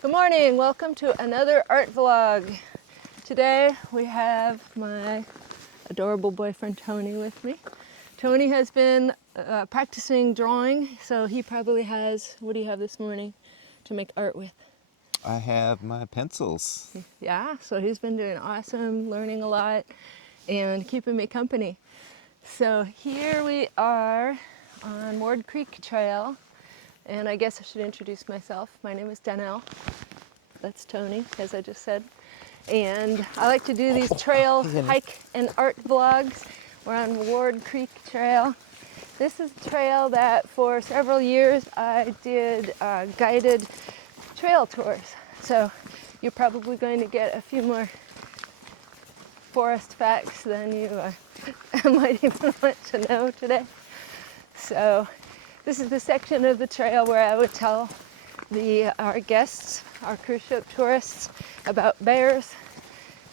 Good morning, welcome to another art vlog. Today we have my adorable boyfriend Tony with me. Tony has been practicing drawing, so he probably has, what do you have this morning to make art with? I have my pencils. Yeah, so he's been doing awesome, learning a lot, and keeping me company. So here we are on Ward Creek Trail, and I guess I should introduce myself. My name is Danielle. That's Tony, as I just said. And I like to do these trail, hike, and art vlogs. We're on Ward Creek Trail. This is a trail that for several years I did guided trail tours. So you're probably going to get a few more forest facts than you might even want to know today. So this is the section of the trail where I would tell our guests, our cruise ship tourists, about bears,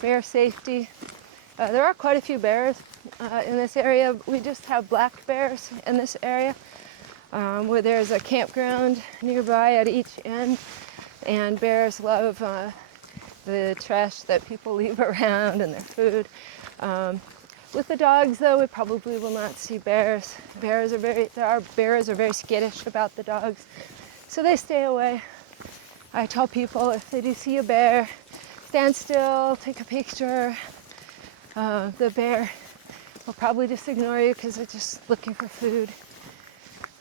bear safety. There are quite a few bears in this area. We just have black bears in this area where there's a campground nearby at each end, and bears love the trash that people leave around and their food. With the dogs, though, we probably will not see bears. Bears are very skittish about the dogs, so they stay away. I tell people if they do see a bear, stand still, take a picture. The bear will probably just ignore you because they're just looking for food.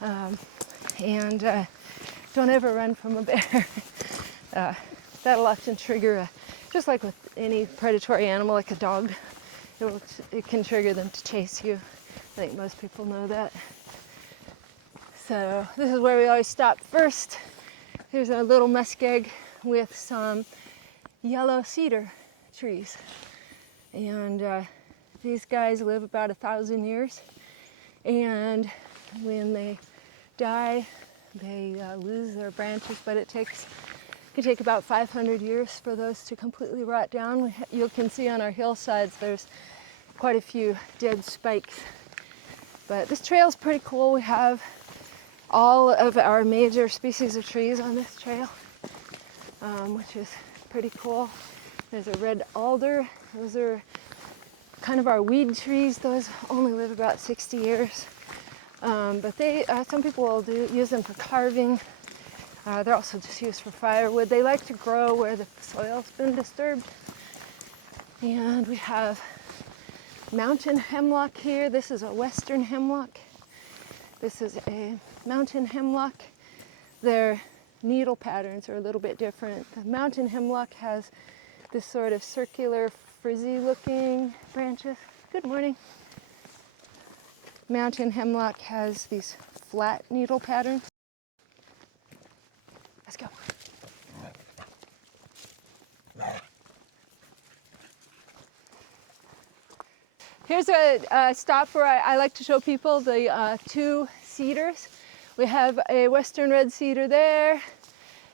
And don't ever run from a bear. That'll often trigger, just like with any predatory animal like a dog, it can trigger them to chase you. I think most people know that. So this is where we always stop first. Here's a little muskeg with some yellow cedar trees. And these guys live about 1,000 years. And when they die, they lose their branches, but it can take about 500 years for those to completely rot down. You can see on our hillsides there's quite a few dead spikes. But this trail is pretty cool. We have all of our major species of trees on this trail, which is pretty cool. There's a red alder. Those are kind of our weed trees. Those only live about 60 years. But some people will use them for carving. They're also just used for firewood. They like to grow where the soil's been disturbed. And we have mountain hemlock here. This is a western hemlock. This is a mountain hemlock. Their needle patterns are a little bit different. The mountain hemlock has this sort of circular, frizzy-looking branches. Good morning. Mountain hemlock has these flat needle patterns. Let's go. Here's a stop where I like to show people the two cedars. We have a western red cedar there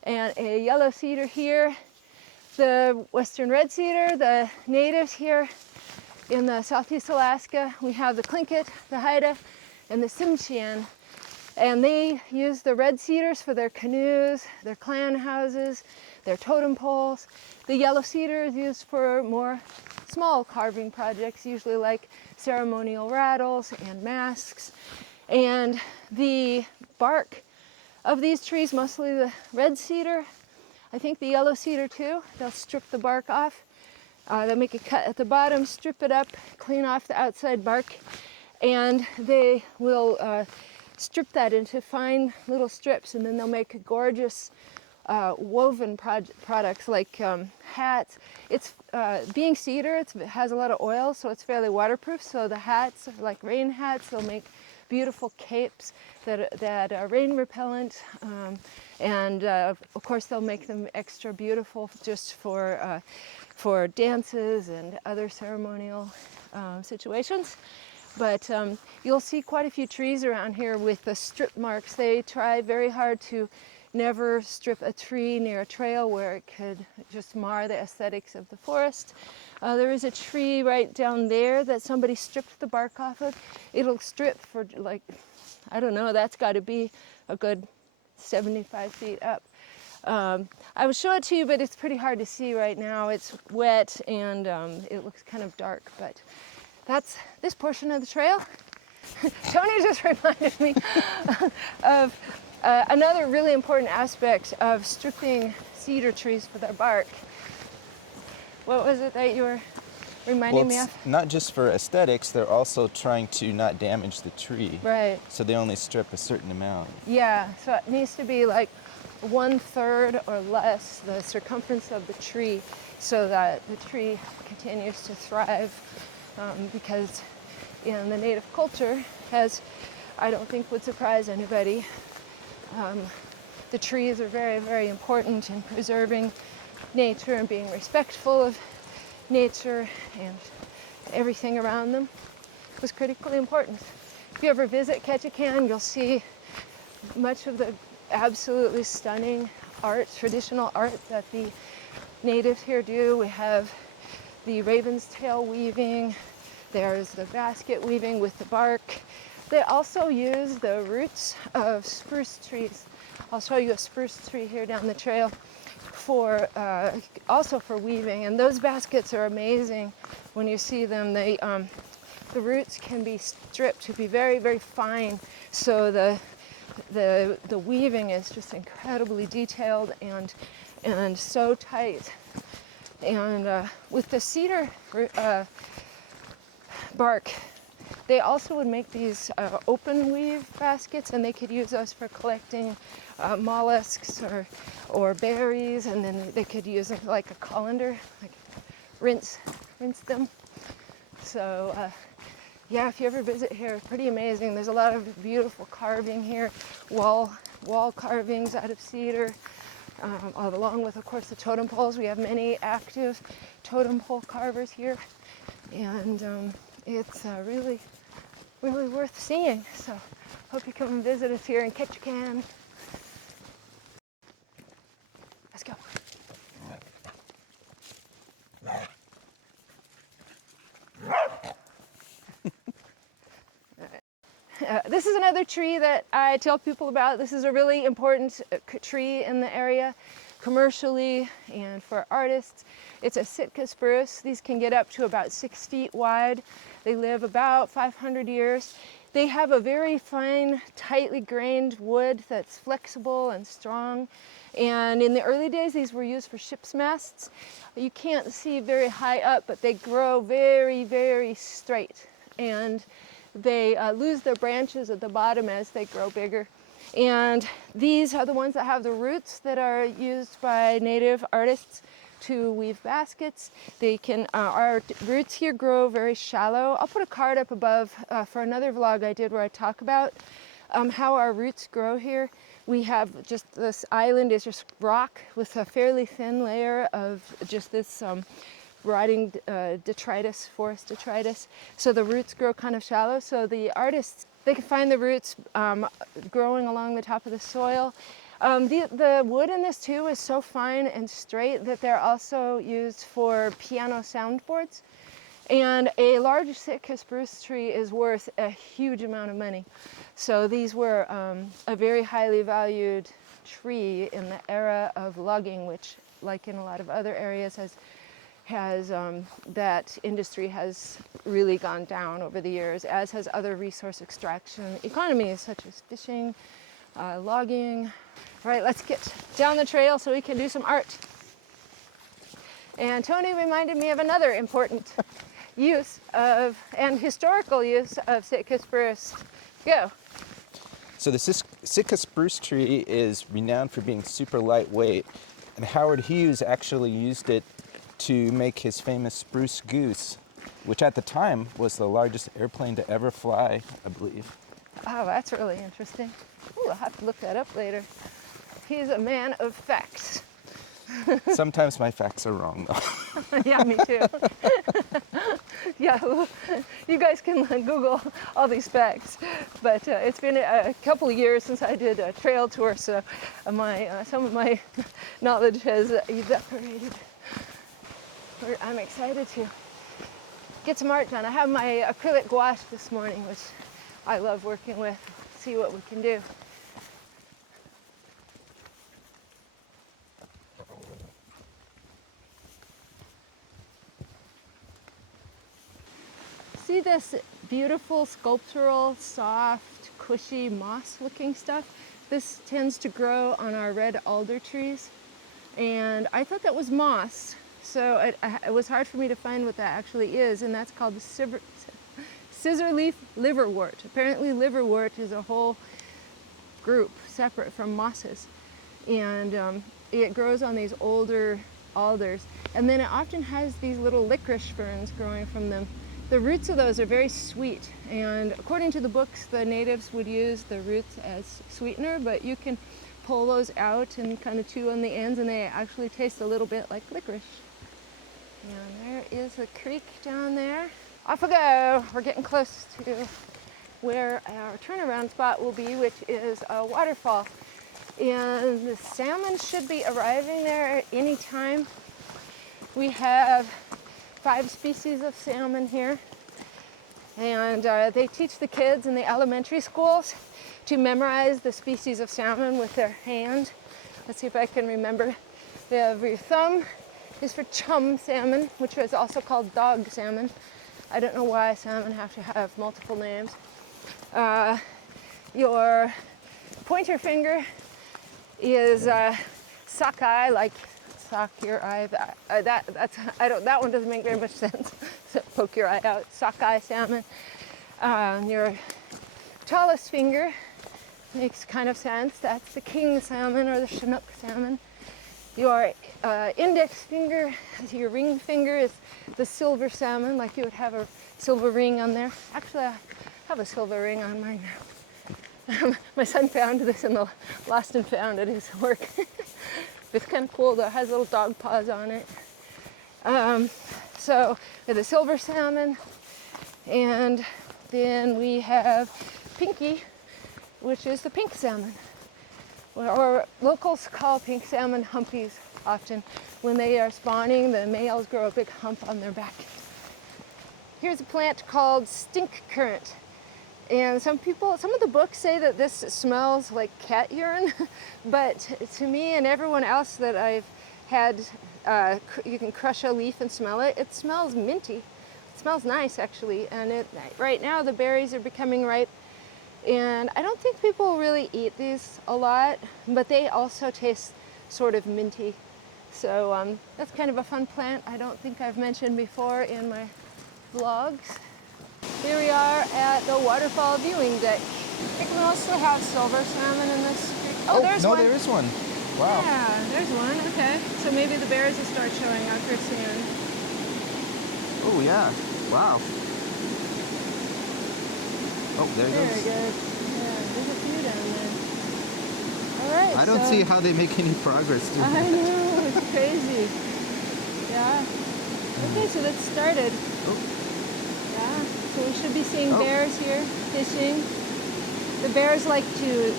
and a yellow cedar here. The western red cedar, the natives here in the southeast Alaska, we have the Tlingit, the Haida, and the Tsimshian. And they use the red cedars for their canoes, their clan houses, their totem poles. The yellow cedar is used for more small carving projects, usually like ceremonial rattles and masks. And the bark of these trees, mostly the red cedar, I think the yellow cedar too, they'll strip the bark off. They'll make a cut at the bottom, strip it up, clean off the outside bark, and they will strip that into fine little strips, and then they'll make gorgeous woven products like hats. It's being cedar, it has a lot of oil, so it's fairly waterproof. So the hats, like rain hats, they'll make beautiful capes that are rain repellent, and of course they'll make them extra beautiful just for dances and other ceremonial situations. But you'll see quite a few trees around here with the strip marks. They try very hard to never strip a tree near a trail where it could just mar the aesthetics of the forest. There is a tree right down there that somebody stripped the bark off of. It'll strip for like, I don't know, that's got to be a good 75 feet up. I will show it to you, but it's pretty hard to see right now. It's wet and it looks kind of dark, but that's this portion of the trail. Tony just reminded me of another really important aspect of stripping cedar trees for their bark. What was it that you were reminding me of? Not just for aesthetics, they're also trying to not damage the tree. Right. So they only strip a certain amount. Yeah, so it needs to be like 1/3 or less the circumference of the tree so that the tree continues to thrive, because in the native culture, as I don't think would surprise anybody, the trees are very, very important in preserving nature and being respectful of nature, and everything around them was critically important. If you ever visit Ketchikan, you'll see much of the absolutely stunning art, traditional art that the natives here do. We have the raven's tail weaving, there's the basket weaving with the bark. They also use the roots of spruce trees. I'll show you a spruce tree here down the trail for also for weaving, and those baskets are amazing when you see them. They the roots can be stripped to be very, very fine, so the weaving is just incredibly detailed and so tight. And with the cedar bark, they also would make these open weave baskets, and they could use those for collecting mollusks or berries, and then they could use them like a colander, like rinse them. So yeah, if you ever visit here, it's pretty amazing. There's a lot of beautiful carving here, wall carvings out of cedar, along with, of course, the totem poles. We have many active totem pole carvers here, and it's really, really worth seeing. So hope you come and visit us here in Ketchikan. Let's go. This is another tree that I tell people about. This is a really important tree in the area, commercially and for artists. It's a Sitka spruce. These can get up to about 6 feet wide. They live about 500 years. They have a very fine, tightly grained wood that's flexible and strong. And in the early days, these were used for ship's masts. You can't see very high up, but they grow very, very straight. And they lose their branches at the bottom as they grow bigger. And these are the ones that have the roots that are used by native artists to weave baskets. They can, our roots here grow very shallow. I'll put a card up above for another vlog I did where I talk about how our roots grow here. We have just this island is just rock with a fairly thin layer of just this rotting detritus, forest detritus. So the roots grow kind of shallow. So the artists, they can find the roots growing along the top of the soil. The wood in this too is so fine and straight that they're also used for piano soundboards. And a large Sitka spruce tree is worth a huge amount of money. So these were a very highly valued tree in the era of logging, which, like in a lot of other areas, that industry has really gone down over the years, as has other resource extraction economies such as fishing, logging. All right, let's get down the trail so we can do some art. And Tony reminded me of another important use of, and historical use of Sitka spruce. Go. So the Sitka spruce tree is renowned for being super lightweight, and Howard Hughes actually used it to make his famous spruce goose, which at the time was the largest airplane to ever fly, I believe. Oh, that's really interesting. Ooh, I'll have to look that up later. He's a man of facts. Sometimes my facts are wrong, though. Yeah, me too. Yeah, you guys can Google all these facts. But it's been a couple of years since I did a trail tour, so some of my knowledge has evaporated. I'm excited to get some art done. I have my acrylic gouache this morning, which I love working with. See what we can do. See this beautiful sculptural, soft, cushy, moss-looking stuff? This tends to grow on our red alder trees. And I thought that was moss, so it was hard for me to find what that actually is, and that's called the scissorleaf liverwort. Apparently liverwort is a whole group separate from mosses, and it grows on these older alders, and then it often has these little licorice ferns growing from them. The roots of those are very sweet, and according to the books, the natives would use the roots as sweetener, but you can pull those out and kind of chew on the ends, and they actually taste a little bit like licorice. And there is a creek down there. Off we go. We're getting close to where our turnaround spot will be, which is a waterfall. And the salmon should be arriving there at any time. We have 5 species of salmon here, and they teach the kids in the elementary schools to memorize the species of salmon with their hand. Let's see if I can remember. They have your thumb is for chum salmon, which is also called dog salmon. I don't know why salmon have to have multiple names. Your pointer finger is sockeye, like sock your eye. That one doesn't make very much sense. So poke your eye out. Sockeye salmon. Your tallest finger makes kind of sense. That's the king salmon or the Chinook salmon. Your index finger, your ring finger, is the silver salmon, like you would have a silver ring on there. Actually, I have a silver ring on mine now. My son found this in the lost and found at his work. It's kind of cool though. It has little dog paws on it. So we have the silver salmon, and then we have pinky, which is the pink salmon. Or locals call pink salmon humpies often. When they are spawning, the males grow a big hump on their back. Here's a plant called stink currant. And some of the books say that this smells like cat urine, but to me and everyone else that I've had, you can crush a leaf and smell it. It smells minty. It smells nice, actually. And right now the berries are becoming ripe, and I don't think people really eat these a lot, but they also taste sort of minty. So that's kind of a fun plant I don't think I've mentioned before in my vlogs. Here we are at the waterfall viewing deck. I think we also have silver salmon in this creek. Oh, there's one. There is one. Wow. Yeah, there's one. Okay. So maybe the bears will start showing up here soon. Oh, yeah. Wow. Oh, there it goes. Very good. Yeah, there's a few down there. All right. I don't see how they make any progress. I know, it's crazy. Yeah. Okay, so that's started. Oh. Yeah. So we should be seeing bears here fishing. The bears like to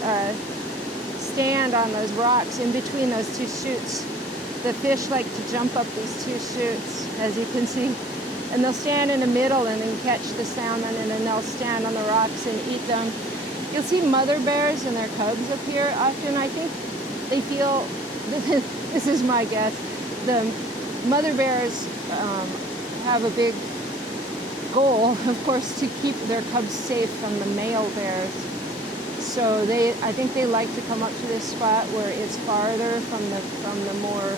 stand on those rocks in between those two chutes. The fish like to jump up these two chutes, as you can see. And they'll stand in the middle and then catch the salmon, and then they'll stand on the rocks and eat them. You'll see mother bears and their cubs up here often. I think they feel, this is my guess, the mother bears have a big goal, of course, to keep their cubs safe from the male bears. So I think they like to come up to this spot where it's farther from the more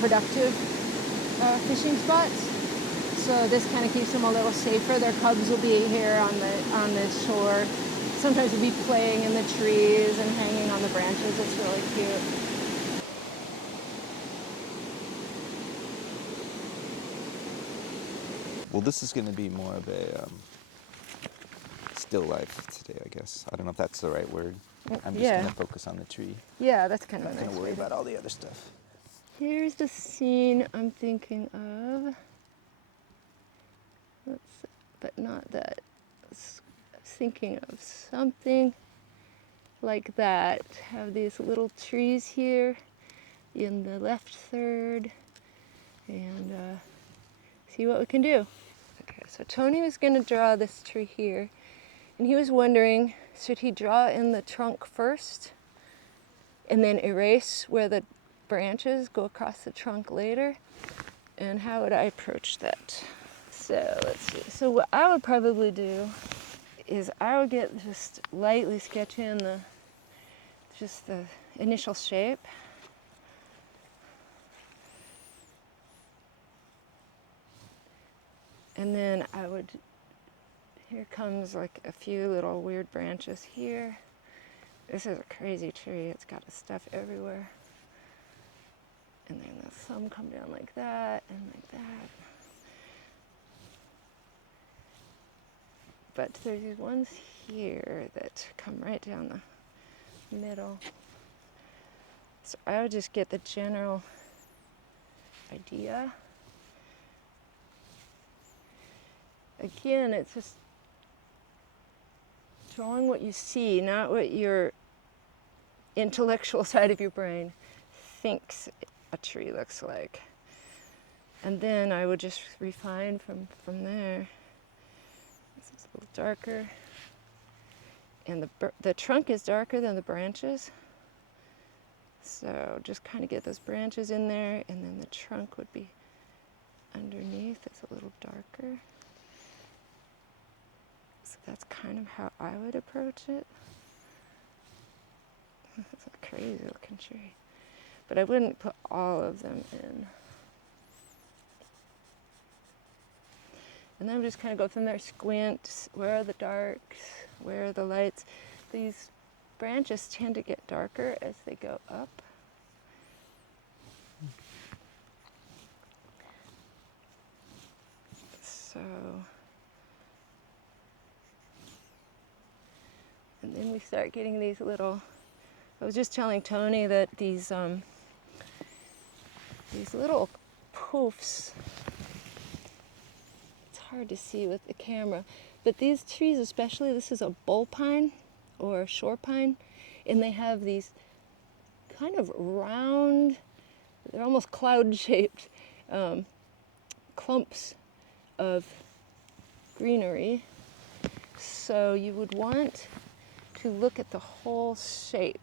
productive fishing spots. So this kind of keeps them a little safer. Their cubs will be here on the shore. Sometimes they'll be playing in the trees and hanging on the branches. It's really cute. Well, this is going to be more of a still life today, I guess. I don't know if that's the right word. I'm just going to focus on the tree. Yeah, that's kind of I'm nice. not going to worry about all the other stuff. Here's the scene I'm thinking of. But not that. I was thinking of something like that. Have these little trees here in the left third, and see what we can do. Okay, so Tony was going to draw this tree here, and he was wondering, should he draw in the trunk first and then erase where the branches go across the trunk later? And how would I approach that? So let's see. So what I would probably do is I would get just lightly sketch in just the initial shape. And then I would, here comes like a few little weird branches here. This is a crazy tree. It's got stuff everywhere. And then some come down like that and like that. But there's these ones here that come right down the middle. So I would just get the general idea. Again, it's just drawing what you see, not what your intellectual side of your brain thinks a tree looks like. And then I would just refine from there. This is a little darker. And the trunk is darker than the branches. So just kind of get those branches in there, and then the trunk would be underneath. It's a little darker. So that's kind of how I would approach it. It's a crazy looking tree. But I wouldn't put all of them in. And then I'm just kind of go from there, squint, where are the darks, where are the lights. These branches tend to get darker as they go up. So, and then we start getting these little, I was just telling Tony that these little poofs, it's hard to see with the camera, but these trees especially, this is a bull pine or shore pine, and they have these kind of round, they're almost cloud-shaped clumps of greenery. So you would want to look at the whole shape,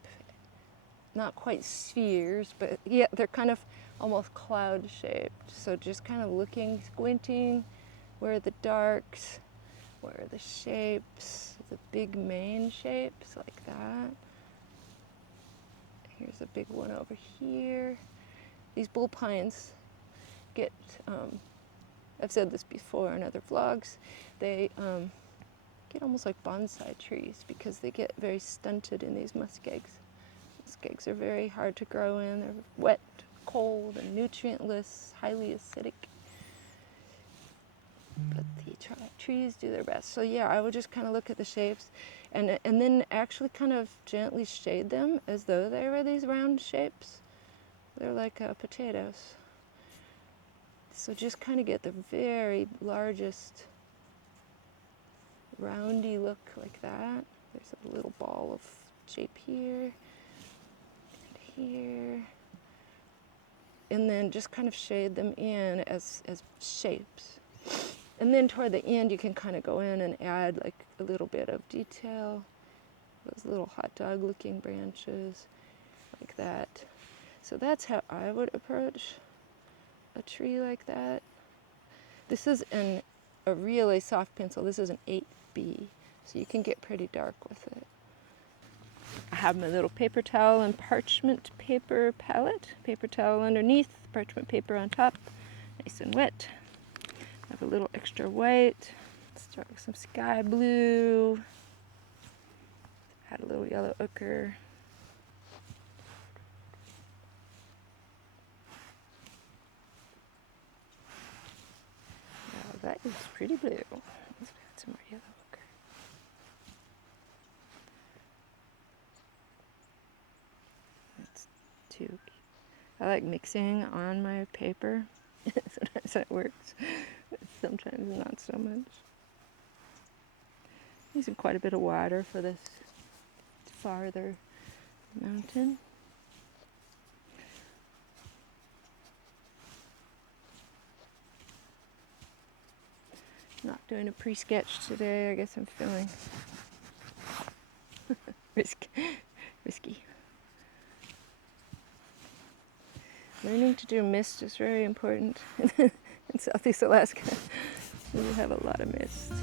not quite spheres, but yeah, they're kind of almost cloud-shaped. So just kind of looking, squinting, where are the darks, where are the shapes, the big main shapes like that. Here's a big one over here. These bull pines get, I've said this before in other vlogs, they get almost like bonsai trees because they get very stunted in these muskegs. Muskegs are very hard to grow in. They're wet, cold, and nutrientless, highly acidic. But the trees do their best. So yeah, I would just kind of look at the shapes and then actually kind of gently shade them as though they were these round shapes. They're like potatoes. So just kind of get the very largest roundy look like that. There's a little ball of shape here and here. And then just kind of shade them in as shapes. And then toward the end you can kind of go in and add like a little bit of detail. Those little hot dog looking branches like that. So that's how I would approach a tree like that. This is a really soft pencil. This is an 8B, so you can get pretty dark with it. I have my little paper towel and parchment paper palette. Paper towel underneath, parchment paper on top, nice and wet. I have a little extra white. Start with some sky blue. Add a little yellow ochre. That is pretty blue. Let's add some more yellow ochre. That's too cute. I like mixing on my paper. Sometimes that works, but sometimes not so much. Using quite a bit of water for this farther mountain. Not doing a pre-sketch today. I guess I'm feeling risky. Learning to do mist is very important in Southeast Alaska. We have a lot of mist.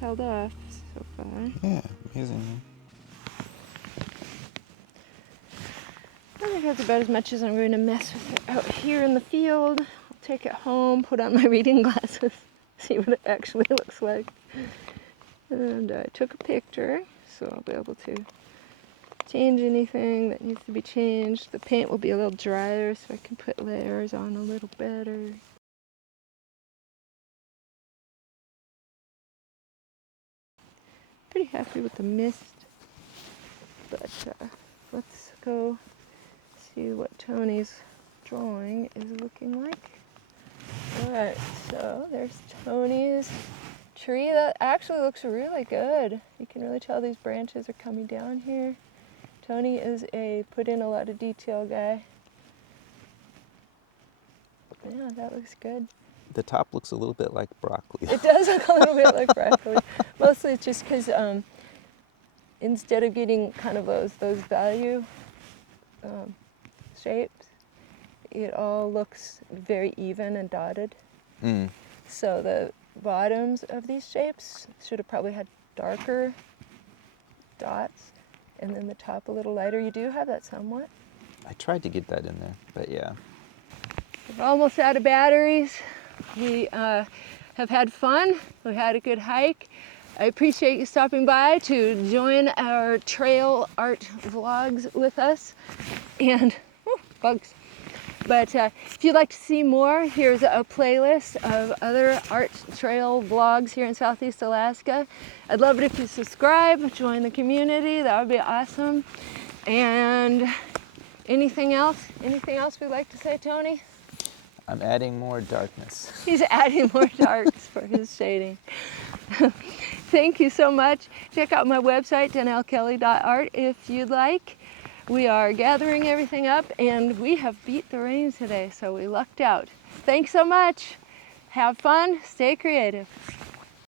Held off so far. Yeah, amazing. I think that's about as much as I'm going to mess with it out here in the field. I'll take it home, put on my reading glasses, see what it actually looks like. And I took a picture, so I'll be able to change anything that needs to be changed. The paint will be a little drier, so I can put layers on a little better. Pretty happy with the mist, but let's go see what Tony's drawing is looking like. Alright, so there's Tony's tree. That actually looks really good. You can really tell these branches are coming down here. Tony is a put in a lot of detail guy. Yeah, that looks good. The top looks a little bit like broccoli. It does look a little bit like broccoli. Mostly it's just because instead of getting kind of those value shapes, it all looks very even and dotted. Mm. So the bottoms of these shapes should have probably had darker dots, and then the top a little lighter. You do have that somewhat. I tried to get that in there, but yeah. We're almost out of batteries. We have had fun. We had a good hike. I appreciate you stopping by to join our trail art vlogs with us. And bugs. But if you'd like to see more, here's a playlist of other art trail vlogs here in Southeast Alaska. I'd love it if you subscribe, join the community. That would be awesome. And anything else? Anything else we'd like to say, Tony? I'm adding more darkness. He's adding more darks for his shading. Thank you so much. Check out my website, danellekelly.art, if you'd like. We are gathering everything up, and we have beat the rain today, so we lucked out. Thanks so much. Have fun. Stay creative.